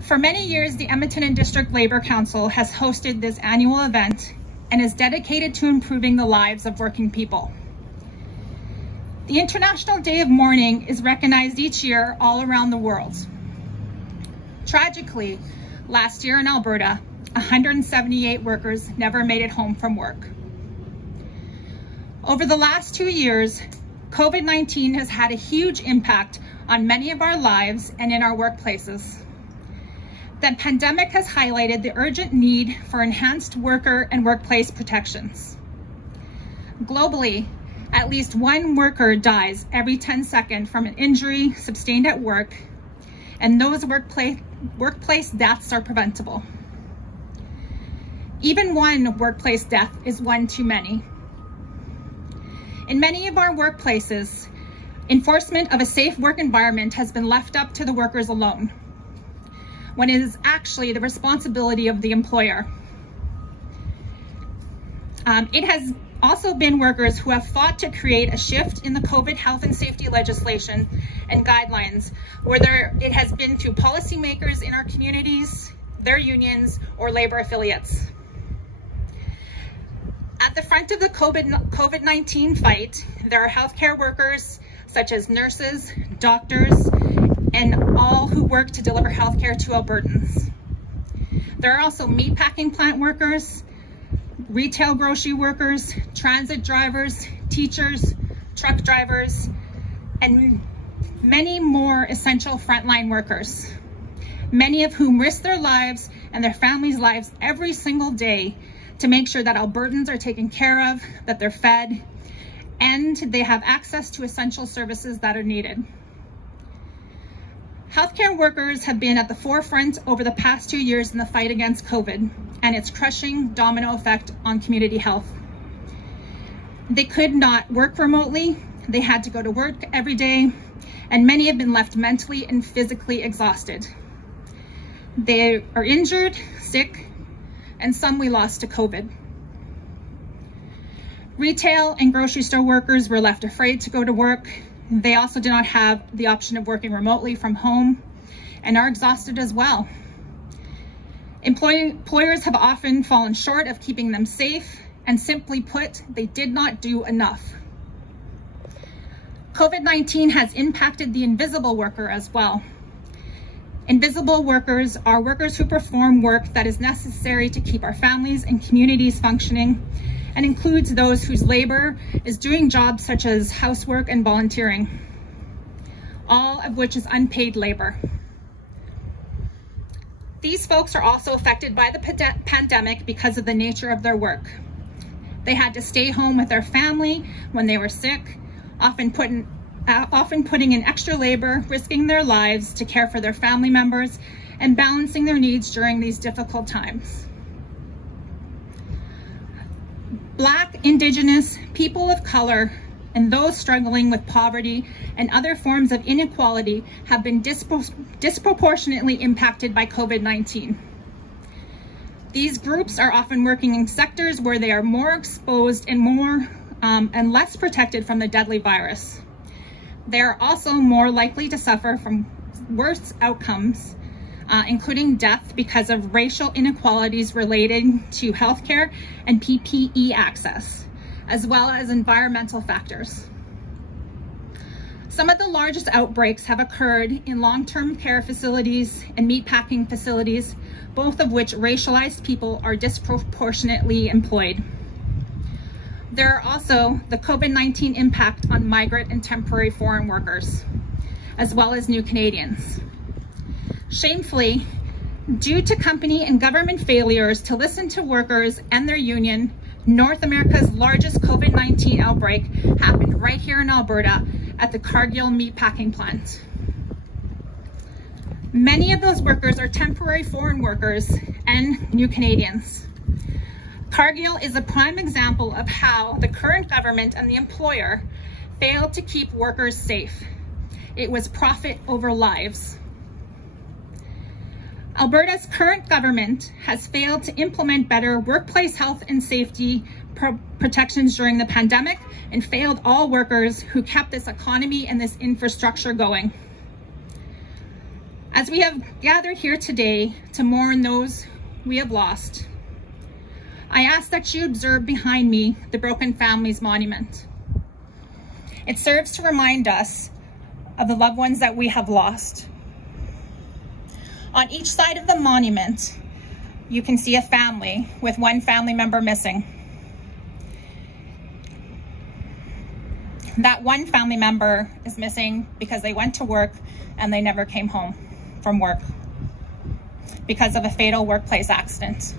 For many years, the Edmonton District Labour Council has hosted this annual event and is dedicated to improving the lives of working people. The International Day of Mourning is recognized each year all around the world. Tragically, last year in Alberta, 178 workers never made it home from work. Over the last 2 years, COVID-19 has had a huge impact on many of our lives and in our workplaces. The pandemic has highlighted the urgent need for enhanced worker and workplace protections. Globally, at least one worker dies every 10 seconds from an injury sustained at work, and those workplace deaths are preventable. Even one workplace death is one too many. In many of our workplaces, enforcement of a safe work environment has been left up to the workers alone, when it is actually the responsibility of the employer. It has also been workers who have fought to create a shift in the COVID health and safety legislation and guidelines, whether it has been through policymakers in our communities, their unions, or labor affiliates. At the front of the COVID-19 fight, there are healthcare workers such as nurses, doctors, and all who work to deliver healthcare to Albertans. There are also meatpacking plant workers, retail grocery workers, transit drivers, teachers, truck drivers, and many more essential frontline workers, many of whom risk their lives and their families' lives every single day to make sure that Albertans are taken care of, that they're fed, and they have access to essential services that are needed. Healthcare workers have been at the forefront over the past 2 years in the fight against COVID and its crushing domino effect on community health. They could not work remotely, they had to go to work every day, and many have been left mentally and physically exhausted. They are injured, sick, and some we lost to COVID. Retail and grocery store workers were left afraid to go to work. They also do not have the option of working remotely from home and are exhausted as well. Employers have often fallen short of keeping them safe, and simply put, they did not do enough. COVID-19 has impacted the invisible worker as well. Invisible workers are workers who perform work that is necessary to keep our families and communities functioning, and includes those whose labor is doing jobs such as housework and volunteering, all of which is unpaid labor. These folks are also affected by the pandemic because of the nature of their work. They had to stay home with their family when they were sick, often putting in extra labor, risking their lives to care for their family members and balancing their needs during these difficult times. Black, Indigenous, people of color, and those struggling with poverty and other forms of inequality have been disproportionately impacted by COVID-19. These groups are often working in sectors where they are more exposed and less protected from the deadly virus. They are also more likely to suffer from worse outcomes, including death because of racial inequalities related to healthcare and PPE access, as well as environmental factors. Some of the largest outbreaks have occurred in long-term care facilities and meatpacking facilities, both of which racialized people are disproportionately employed. There are also the COVID-19 impact on migrant and temporary foreign workers, as well as new Canadians. Shamefully, due to company and government failures to listen to workers and their union, North America's largest COVID-19 outbreak happened right here in Alberta at the Cargill meatpacking plant. Many of those workers are temporary foreign workers and new Canadians. Cargill is a prime example of how the current government and the employer failed to keep workers safe. It was profit over lives. Alberta's current government has failed to implement better workplace health and safety protections during the pandemic and failed all workers who kept this economy and this infrastructure going. As we have gathered here today to mourn those we have lost, I ask that you observe behind me the Broken Families Monument. It serves to remind us of the loved ones that we have lost. On each side of the monument, you can see a family with one family member missing. That one family member is missing because they went to work and they never came home from work because of a fatal workplace accident.